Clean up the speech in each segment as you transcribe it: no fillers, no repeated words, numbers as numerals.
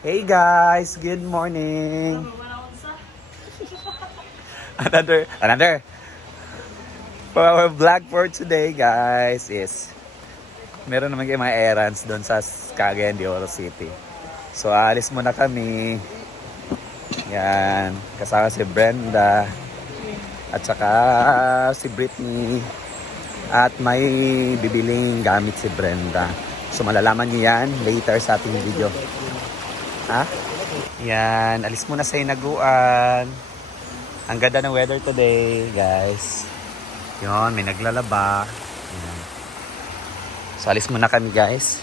Hey guys, good morning. Another. For our vlog for today guys is meron naman kayo mga errands doon sa Cagayan de Oro City. So alis muna kami. Yan, kasama si Brenda at saka si Britney at may bibiling gamit si Brenda. So malalaman niyo yan later sa ating video. Ha? Yan, alis muna sa hinaguan. Ang ganda ng weather today, guys. Yun, may naglalaba. Yan. So alis muna kami, guys.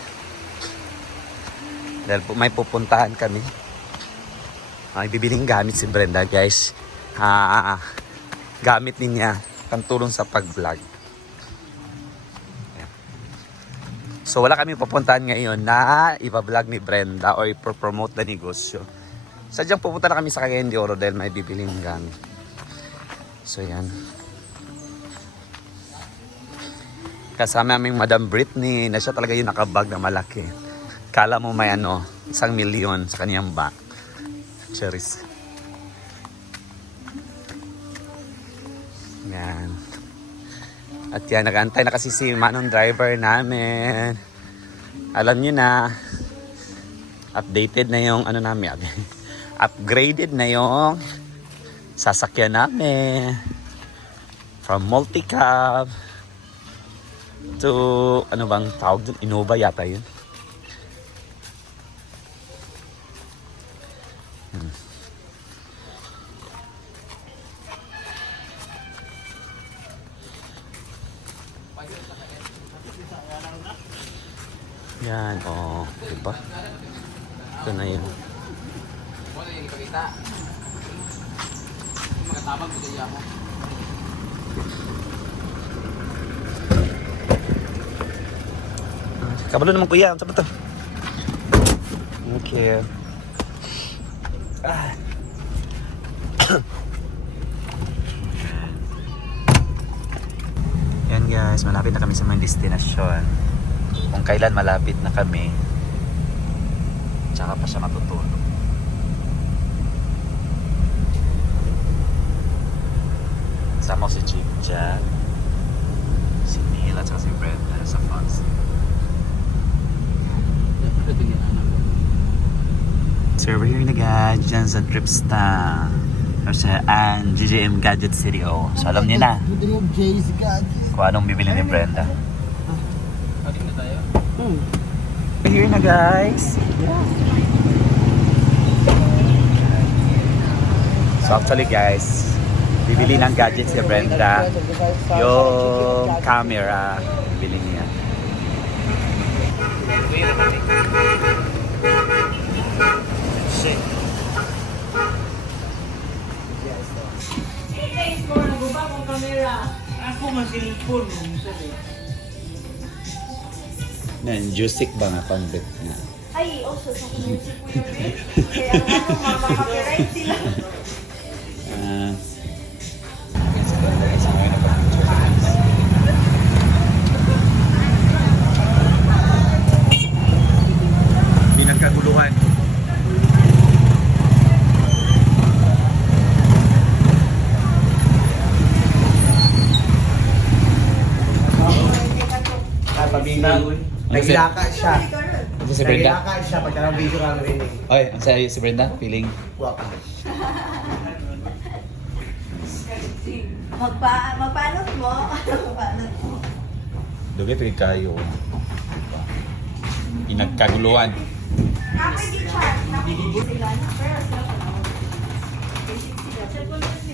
Dahil may pupuntahan kami. May bibiling gamit si Brenda, guys. Gamit niya pantulong sa pag-vlog. So wala kami pupuntahan ngayon na ipa-vlog ni Brenda o ipo-promote na negosyo. Sadyang pupunta na kami sa Cagayan de Oro dahil may bibiling gamit. So yan. Kasama aming Madam Britney na siya talaga yung nakabag na malaki. Kala mo may 1 milyon sa kaniyang bag. Cheers. Yan. At yan, nag-antay na kasi si Manong driver namin. Alam nyo na, updated na yung namin. Upgraded na yung sasakyan namin. From multi-cab to, ano bang tawag dun? Innova yata yun. Yan, diba? Ito na yun. Kabalo naman kuya, ano ba ito? Okay. Yan guys, malapit na kami sa mga destinasyon. Kung kailan malapit na kami, tsaka pa siya matutulog. Sama ko si Chief Jack, si Neil at saka si Brenda sa France. So we're here na guys, dyan sa Tripstar or sa GJM Gadget City. So alam niyo na kung anong bibili ni Brenda. We're here na guys. So actually guys, bibili ng gadget si Brenda. Yung camera, bibili niya. Ako masilipon. Jusic ba nga pang-bet nga? Ay, also sa music po yung bit. Kaya ano, mama-copyright sila. Pinagkaguluhan. Naglaka siya. Ano si Brenda? Naglaka siya pagka video kang rinig. Oy, ang sayo si Brenda? Feeling? Guwapa. Magpanot mo. Magpanot mo. Doge pwede kayo. Pinagkaguluhan. Kapag di chat, nakikinig sila. Pero sila pa naman. Basic sila. Cellphone kasi.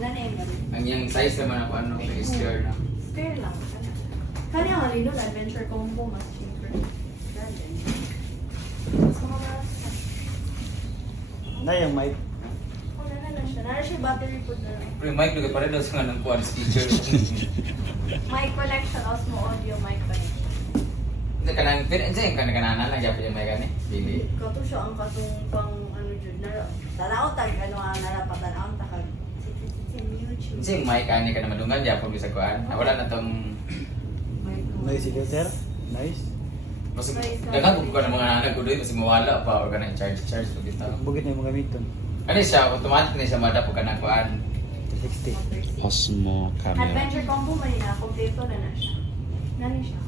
Nanay nga rin. Ang yung size naman ako square na. Spare lang. Kanya nga rin nun, adventure combo, mas cheaper. Mas makabaras ka. Na yung mic. Wala na lang siya. Nara siya battery po na lang. Pero yung mic nagay pare daw sa nga ng kuwan speaker. Mic connection, Osmo audio mic connection. Hindi ka nang pin yung kanana lang gyapon yung mic ani. Dili. Kato siya ang katong pang ano dyan. Tanaw tag ano ang narapatan ang takag. YouTube. Kasi yung mic ani ka na madungan gyapon bisa kuan. Wala na tong Nice filter. Nice. Mas dagan ko ng mga anak ko doon kasi mawala pa or ka na charge ko bitaw. Bugit na yung mga gamiton. Ano siya, automatic na siya madap ka na kuan. 360. Osmo camera. Adventure combo man na, kompleto na siya. Nani siya?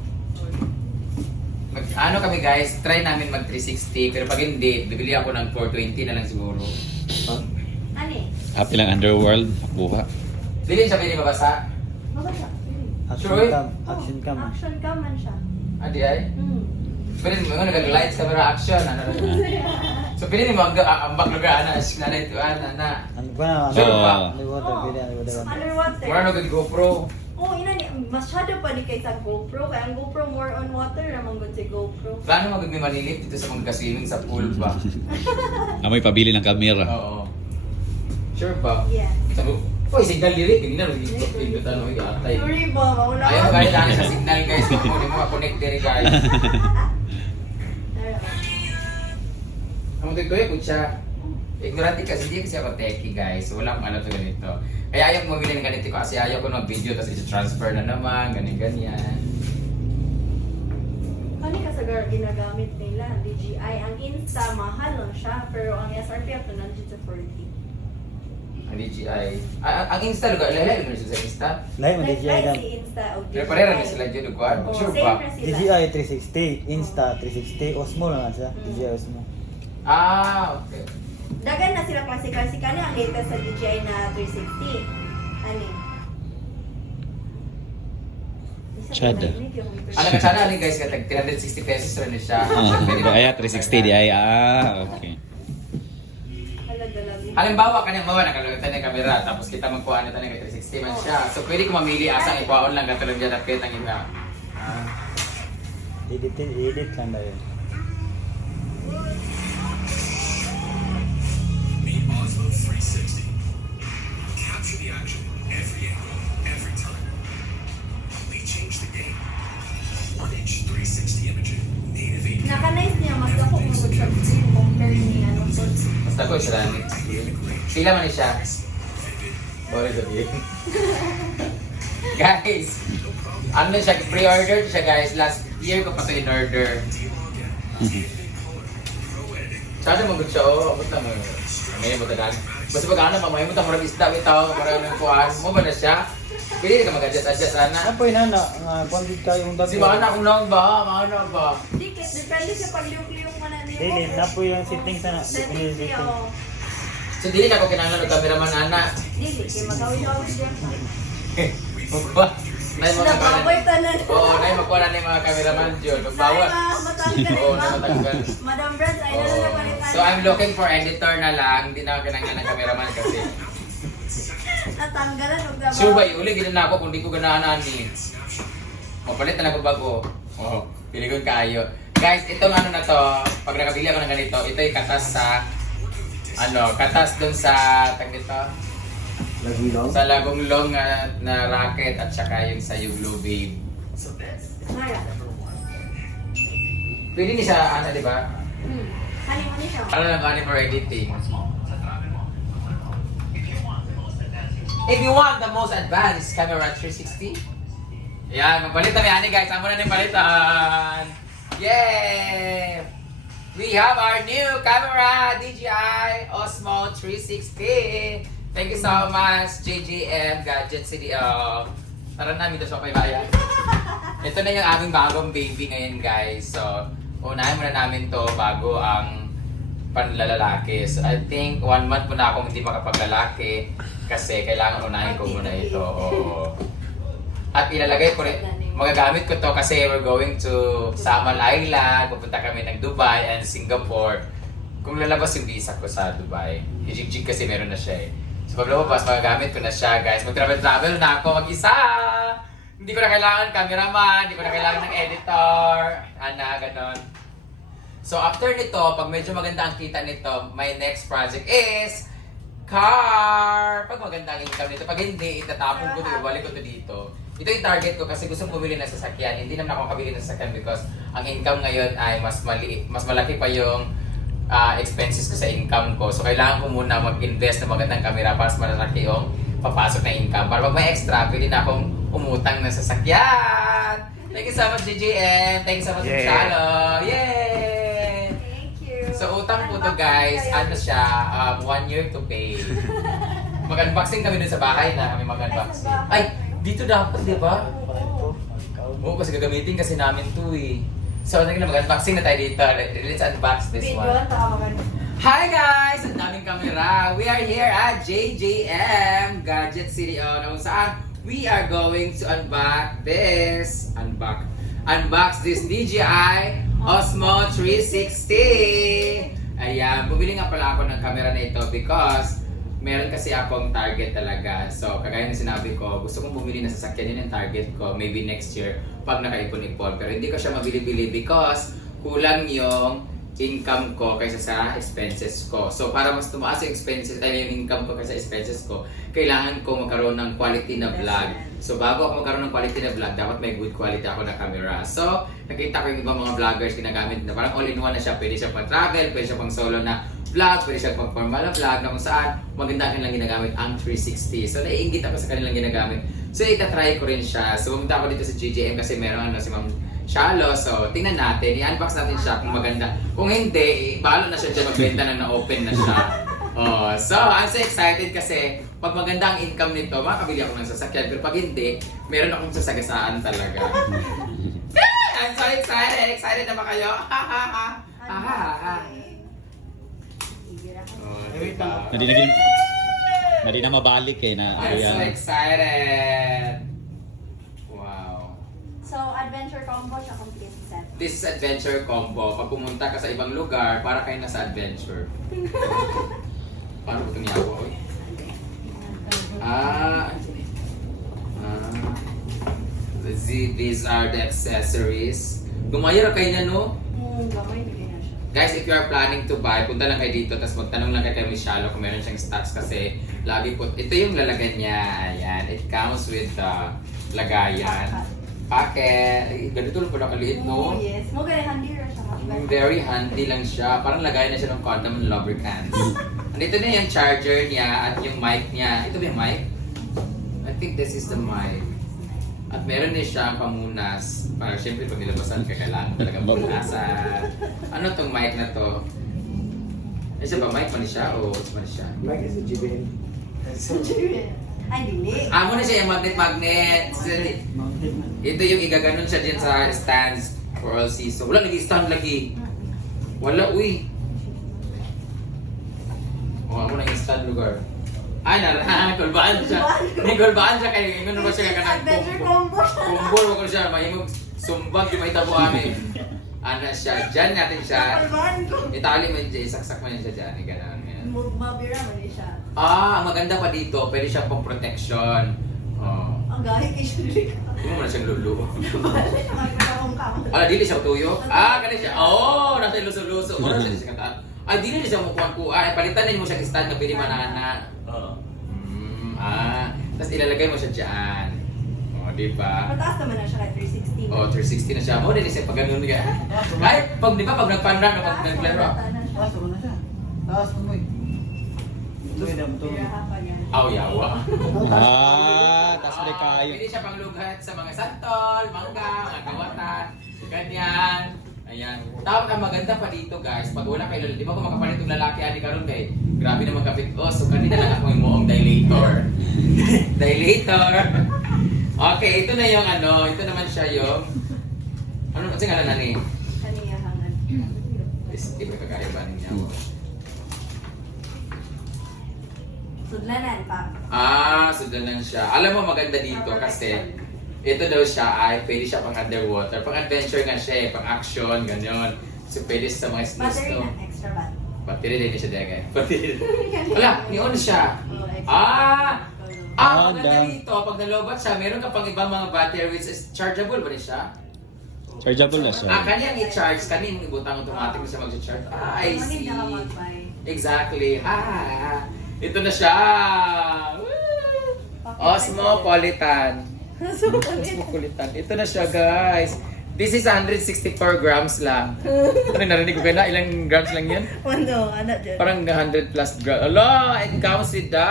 Ano kami guys, try namin mag 360 pero pag hindi, bibili ako ng 420 na lang siguro. Ani? Happy lang underworld. Buha. Dili siya pwede mabasa. Mabasa. Action Sure, eh? cam. Action cam. Action cam man siya. Adi ay. Hmm. Pwede mo nag-lights camera action ano. So pwede mo ambak lugar ana na ito ana. Ano ba na? Sure ba? Underwater, pwede underwater. Underwater. Mura no gud GoPro. Oh, ina ni masyado pa di kay sa GoPro kaya ang GoPro more on water naman gud si GoPro. Plano mo gud may manilip dito sa mga swimming sa pool ba? Amoy pabili ng camera. Oo. Sure ba? Yes. Sabi, oy signal diri, hindi na dito tanong atay. Sorry ba, mauna Ayaw ka. guys, dali sa signal guys. Hindi mo connect diri guys. Ang tuloy ko siya. Ignorante kasi hindi kasi ako techie guys. So, wala akong ano to ganito. Kaya ayaw ko mabili ng ganito kasi ayaw ko ng video tapos i-transfer na naman, ganyan-ganyan. Kani kasagar ginagamit nila DJI ang Insta mahal lang siya pero ang SRP to nandiyan sa 40. Ang DJI. Ang Insta, lugar, lahat mo sa Insta. Lahat mo Like DJI si Insta o Pero pareha na sila dyan, lugar. Oh, Sure same ba? na sila. DJI 360, Insta 360, Osmo lang siya. DJI Osmo. Ah, okay. Dagan na sila klase-klase kani ang latest sa DJI na 360. Ani? Chada. Ano ka sana rin guys, katag 360 pesos rin na siya. Ah, Pwede mo- ay 360 di ay okay. Halimbawa, kanyang mawa, nakalutan yung camera, tapos kita magkuha na tayo ng 360 man siya. So, pwede ko mamili asang ipaon lang katulad dyan at ang ina. Edit lang daw yun. Meet Osmo 360. Capture the action every angle, every time. We changed the game. 1-inch 360 imaging. Native 8K. Naka-nice niya, mas ako kung mag-subscribe compare ni ano to. Basta ko siya lang. Sila man siya. Sorry sabihin. Guys, ano siya, pre-order siya guys. Last year ko pa ito in-order. Sana magod siya, oh. Abot na mo. Ngayon mo tagaan. Basta pag ano, mamaya mo tamurang isda, bitaw. Parang nang kuhaan mo ba na siya? Pwede ka mag-adjust-adjust, ana. Ano po yun na? Kwantit kayo yung Si mga anak ko lang ba? Mga anak ba? Di, depende sa pagliyong-liyong mo na niyo. Dili, na po yung settings na. Settings niya, oh. So, dili na ko kinahanglan ng cameraman, ana. Dili, kaya magawin-gawin diyan. Magkuha. Nay mga Nagbaboy cameraman. tanan. Oo, nay magkuha na ni mga cameraman dyan. Magbawa. Matanggal, Oo, di ba? namatanggal. Madam Brad, ay na na palitan. So, I'm looking for editor na lang. Hindi na ako kinahanglan ng cameraman kasi. Natanggalan, huwag na ba? Sure ba, iuli gina na ako kung di ko ganahan ni. Mapalit na ako bago. Oo, pili ko kayo. Guys, itong ano na to, pag nakabili ako ng ganito, ito yung katas sa, katas dun sa, tag dito, Lagilong? sa lagong-long na racket at saka yung sa Blue Babe. Mara. Pwede ni siya, di ba? Hani mo ni siya. Ano lang kani for editing? If you want the most advanced camera 360, yan, magpalit na ani guys. Amo na ni palitan. Yay! We have our new camera, DJI Osmo 360. Thank you so much, JJM Gadget CDO. Tara namin ito sa bayan. Ito na yung aming bagong baby ngayon guys. So, unahin muna namin to bago ang panlalalaki. So, I think 1 month muna akong hindi makapaglalaki kasi kailangan unahin ko muna ito. Oo. At ilalagay ko rin, magagamit ko to kasi we're going to Samal Island, pupunta kami ng Dubai and Singapore. Kung lalabas yung visa ko sa Dubai, hijig-jig kasi meron na siya eh. So pag lumabas, magagamit ko na siya guys. Mag-travel na ako mag-isa! Hindi ko na kailangan cameraman, hindi ko na kailangan ng editor, ganon. So after nito, pag medyo maganda ang kita nito, my next project is car! Pag maganda ang income nito, pag hindi, itatapon ko ito, ibalik ko ito dito. Ito yung target ko kasi gusto kong bumili ng sasakyan. Hindi naman ako makabili ng sasakyan because ang income ngayon ay mas malaki pa yung expenses ko sa income ko. So kailangan ko muna mag-invest ng magandang camera para mas malaki yung papasok na income. Para pag may extra, pwede na akong umutang ng sasakyan. Thank you so much, JJM. Thank you so much, Yeah. Shalo. Yay! Thank you. So, utang po to guys. Ano siya, 1 year to pay. Mag-unboxing kami dun sa bahay na kami mag-unboxing. Ay, dito dapat, di ba? Oo, kasi gagamitin kasi namin to eh. So, mag-unboxing na tayo dito. Let's unbox this Video, one. tawagan. Hi guys! Ang daming kamera. We are here at JJM Gadget City kung saan we are going to unbox this DJI Osmo 360. Ayan, bumili nga pala ako ng camera na ito because meron kasi akong target talaga. So, kagaya ng sinabi ko, gusto kong bumili na sasakyan yun yung target ko maybe next year pag nakaipon-ipon. Pero hindi ko siya mabili-bili because kulang yung income ko kaysa sa expenses ko. So, para mas tumaas yung expenses, yung income ko kaysa expenses ko, kailangan ko magkaroon ng quality na vlog. So, bago ako magkaroon ng quality na vlog, dapat may good quality ako na camera. So, nakita ko yung ibang mga vloggers ginagamit na parang all-in-one na siya. Pwede siya pang travel, pwede siya pang solo na vlog, pwede siya pang formal na vlog na kung saan maganda kanilang ginagamit ang 360. So, naiingit ako sa kanilang ginagamit. So, itatry ko rin siya. So, pumunta ako dito sa GJM kasi meron si Ma'am Shalo. So, tingnan natin. I-unbox natin siya kung maganda. Kung hindi, bahala na siya dyan magbenta na na-open na siya. Oh, so, I'm so excited kasi pag maganda ang income nito, makakabili ako ng sasakyan. Pero pag hindi, meron akong sasagasaan talaga. I'm so excited! Excited na ba kayo? Ha ha ha! Ha ha ha! Oh, diba? Hindi na mabalik eh na. I'm so excited! Wow! So, adventure combo siya complete set. This is adventure combo. Pag pumunta ka sa ibang lugar, para kayo nasa adventure. Paano ko tumiyaw ko? These are the accessories. Gumaya kayo na, no? Gamay, bigay na siya. Guys, if you are planning to buy, punta lang kayo dito, tapos magtanong lang kayo kay Miss Shalo kung meron siyang stocks kasi lagi po, ito yung lalagyan niya. Ayan, it comes with lagayan. Packet. Ganito lang pala kaliit, Oh, no? yes. Mo ganun, handy rin siya. Very handy lang siya. Parang lagay na siya ng condom and lubricants. Andito na yung charger niya at yung mic niya. Ito ba yung mic? I think this is the mic. At meron din siyang pamunas. Para syempre pag nilabasan ka, kailangan talaga punasan. Ano tong mic na to? Isa ba mic? Mali siya o mali siya? Like is a GBM. Ay, dili. Amo na siya yung magnet. Ito yung igaganon siya dyan sa stands for all season. Wala nag-stand lagi. Wala, uy. O, amo na yung stand lugar. Ay, kulbaan siya. May kulbaan siya kayo. Ingon naman siya kakanang Adventure combo siya. kumbol mo ko siya. Mahimog sumbag yung mahita po kami. Ano siya. Dyan natin siya. Kalbahan ko. Itali mo dyan. Saksak mo yun siya dyan. Ganun. Mabira mo ni siya. Ah, ang maganda pa dito. Pwede siya pang protection. Oh. Ang gahi kay Shirley ka. Hindi mo na siyang lulu. Bale, nakakakong kamo. Dili siya tuyo? Ganun siya. Oh, nasa luso-luso. Wala siya siya kataan. Dili siya mukuha ko. Palitan din mo siya stand na pwede manana. Tapos ilalagay mo siya dyan. Oh, di ba? Mataas naman na siya kay 360. Oh, 360 na siya. Oh, dili siya pag ganun ka. Ay, di ba pag nagpanran o pag naglaro? Taas mo na siya. Taas mo eh. Ito na mo to. Aw, yawa. Tas ulit kayo. Pwede siya panglughat sa mga santol, mangga, mga gawatan, ganyan. Ayan. Tapos ang maganda pa dito guys, pag wala kayo, di ba kung makapalit yung lalaki ani karon kay grabe na magkapit. Oh, so kanina lang ako yung muong dilator. Dilator. Okay, ito na yung ito naman siya yung kasi ngalan na ni? Kaniya hangan. Iba kakaiba niya. Sudlanan pa. Sudanan siya. Alam mo maganda dito kasi ito daw siya ay pwede siya pang underwater. Pang adventure nga siya eh, pang action, ganyan. So pwede sa mga Battery snow. na, extra bat. Battery din siya dyan. Battery. Wala, ni-on siya. Oh, extra. Maganda dito. Pag nalobat siya, meron ka pang ibang mga battery which is chargeable ba rin siya? Chargeable na siya. Kanyang i-charge, kanyang ibutang automatic na siya mag-charge. I see. Maganda ka mag-buy. Exactly. Ito na siya. Osmopolitan. Osmopolitan. Ito na siya, guys. This is 164 grams lang. Ano, narinig ko kaya ilang grams lang yan? Anak dyan. Parang 100 plus grams. Ala, it comes with the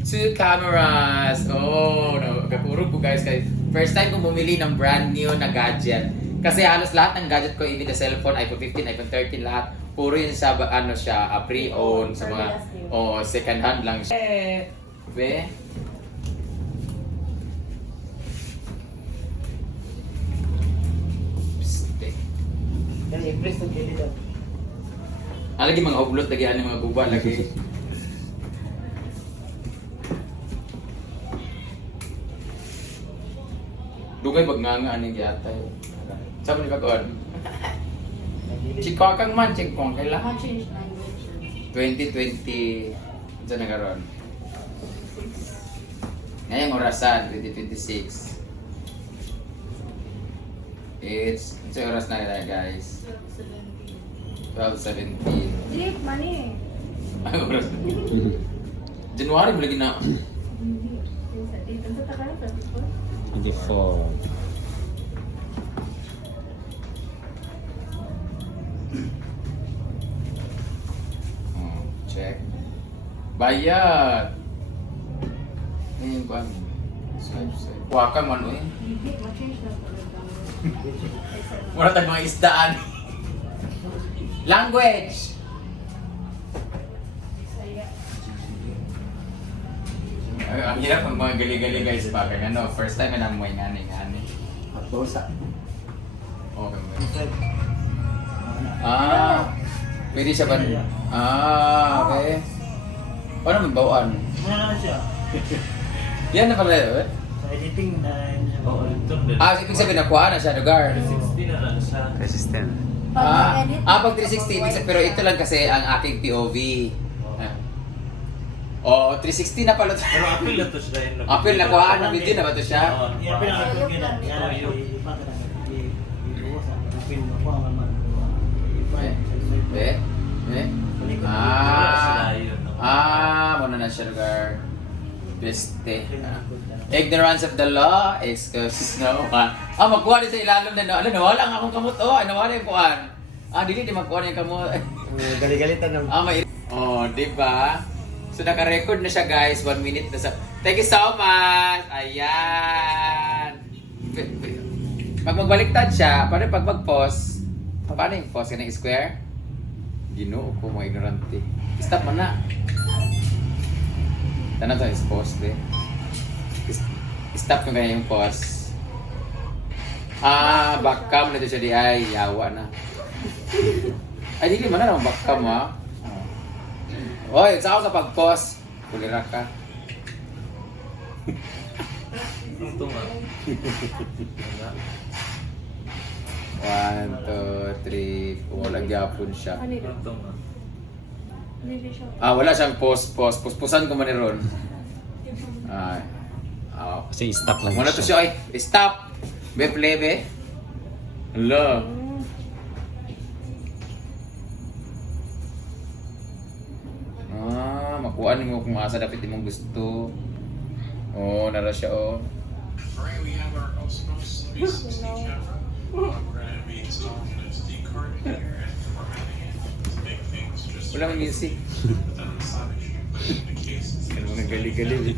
two cameras. Oh, no. Kapurog ko guys. First time kong bumili ng brand new na gadget. Kasi halos lahat ng gadget ko, even the cellphone, iPhone 15, iPhone 13, lahat, puro yun sa, ano siya, pre-owned, sa mga, second hand lang siya. Be? Piste. Yan, i-press to get it up. Lagi mga hublot, lagi ano mga guba, lagi. Dugay bag nga nga aning yata. Sabi ni Kagon. Chikwa kang man, chikwa kailangan. Change language. 2020 ito na karon. Ngayong orasan 2026. It's oras na nila guys. 12:17. Sleep, money. Ang oras. January mo lagi na. Dito sa takalan, 24. 24. Check. Bayad. Ayun ko ano. Swipe. Wakan man eh. Hindi, ma-change na po. Wala tayong mga isdaan. Language! Saya. Ang hirap ng mga gali-gali guys pa. Kaya ano, first time na namoy ngani. At bosa. Okay mo. Inside. Pwede siya ba? Okay. Paano magbawaan? Ano naman siya? Yan na pala eh. Sa editing na yun siya. Oo, ito din. Ibig sabihin nakuha na siya, lugar. 60 na lang siya. Resistant. Pag edit. Pag 360, ibig sabihin, pero ito lang kasi ang aking POV. Oh, 360 na pala. Pero apil na to siya yun. Apil, nakuhaan ng video na ba ito siya? Oo. Yan, pinakapag ka na. Yan, ipa ka na. Ibuwas ang pinapin mo. Ako ang naman. Eh? Muna na siya lugar. Beste. Ignorance of the law, excuse no. Magkuha din sa ilalim na, nawala ang akong kamot. Nawala yung kuhan. Dili magkuha na yung kamot. Gali-galitan ng... May... diba? So, naka-record na siya guys. 1 minute na sa... Thank you so much! Ayan! Pag magbaliktad siya, paano pag mag-pause? Paano yung pause? Kanang square? Ginoo ko, mga ignorante. Stop mo na. Tanong to, is pause, be. Stop ko kaya yung pause. Backcam na ito siya di ay. Yawa na. Ay, di man na naman backcam ha. Oy, sa ako sa pag-pause. Kulira ka. Ito nga. 1, 2, 3, 4. Nagyapon siya. Ano yun? Ito nga. Hindi siya. Wala siyang pause. Puspusan ko man ni Ron. Ay. Kasi stop lang Muna to siya, ay. Stop! Be, play, be. Hello. Makuha mo kung asa dapat imong gusto. Nara siya, Alright, we have our Osmos 360 camera. We're going to be installing an SD card in here and formatting it to make things just Wala mang music. savage. But in the case, it's Ano mga gali-gali.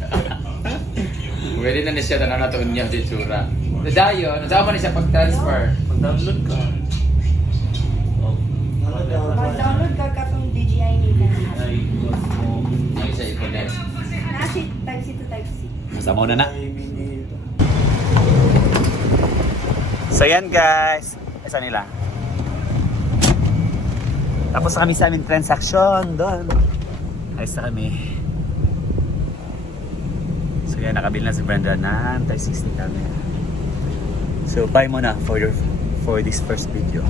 Pwede na siya, tanaw na ito niya di tsura. Nadayo, nasama na siya pag-transfer. Pag-download ka. Oh. Mag-download ka katong DJI nila. Ay, mo. Ngayon siya i-connect. Nasi, Type C to Type C. Masama mo na. So yan guys. Isa nila. Tapos kami sa aming transaction doon. Ayos na kami. So yan, nakabili na si Brenda ng 360 camera. So bye muna for this first video.